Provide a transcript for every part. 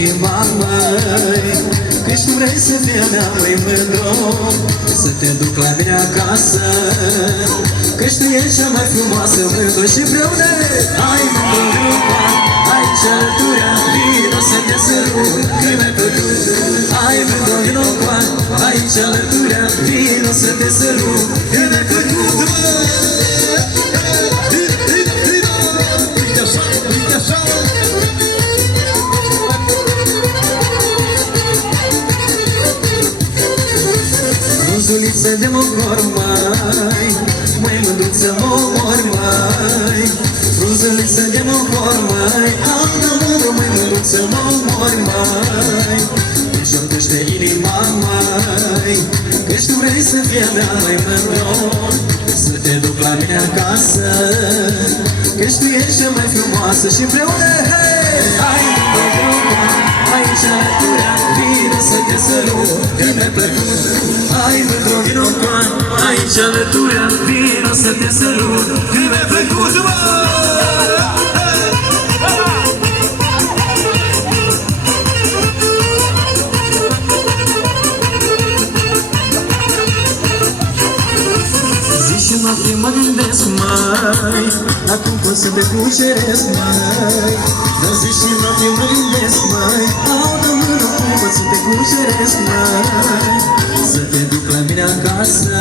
inima, măi, că-și tu vrei să fie mea, măi, mândru, să te duc la mine acasă, că-și tu ești cea mai frumoasă, mândru, și împreună. Hai, mândru, aici alăturea, vino să te sărut, că mi-ai plăcut. Hai, mândru, aici alăturea, vino să te sărut, că mi-ai plăcut. Uite așa, uite așa. Frunzuliță de mocor, mai, măi, mândruță, mă omori, mai. Frunzuliță de mocor, mai, altă mândru, măi, mândruță, mă omori, mai. Își ordește inima, mai, că-și tu vrei să fie mea, măi, mândru, să te duc la mine acasă, că-și tu ești cea mai frumoasă și împreună, hei! Hai, mândru, aici alăturea, vino să te sărut, că mi-ai plăcut. Hai, mândru, vino încoa, aici alăturea, vino să te sărut, că mi-ai plăcut, mă! Zi și noapte mă gândesc, mai, acum pot să te cuceresc, mai. Dar zi și noapte mă gândesc, mai, altă mână, cum pot să te cuceresc, mai. Să te duc la mine acasă,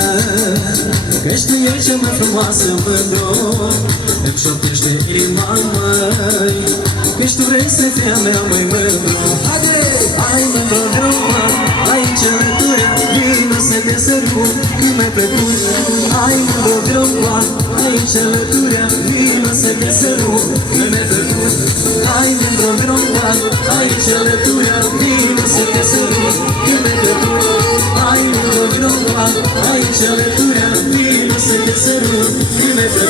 că-și tu ești cea mai frumoasă, mândru, îmi șoptește inima, măi, că-și tu vrei să fie a mea, măi, mândru. Haide! Hai, mândru, drumă, aici alăturea, vino să te sărut, că mi-ai plăcut. Hai, mândru, drumă, aici alăturea, vino să te sărut, că mi-ai plăcut. Hai, mândru, drumă, aici alăturea, vino să te sărut, că mi-ai plăcut. Hai, mândru, drumă, aici alăturea, vino să te sărut, că mi-ai plăcut.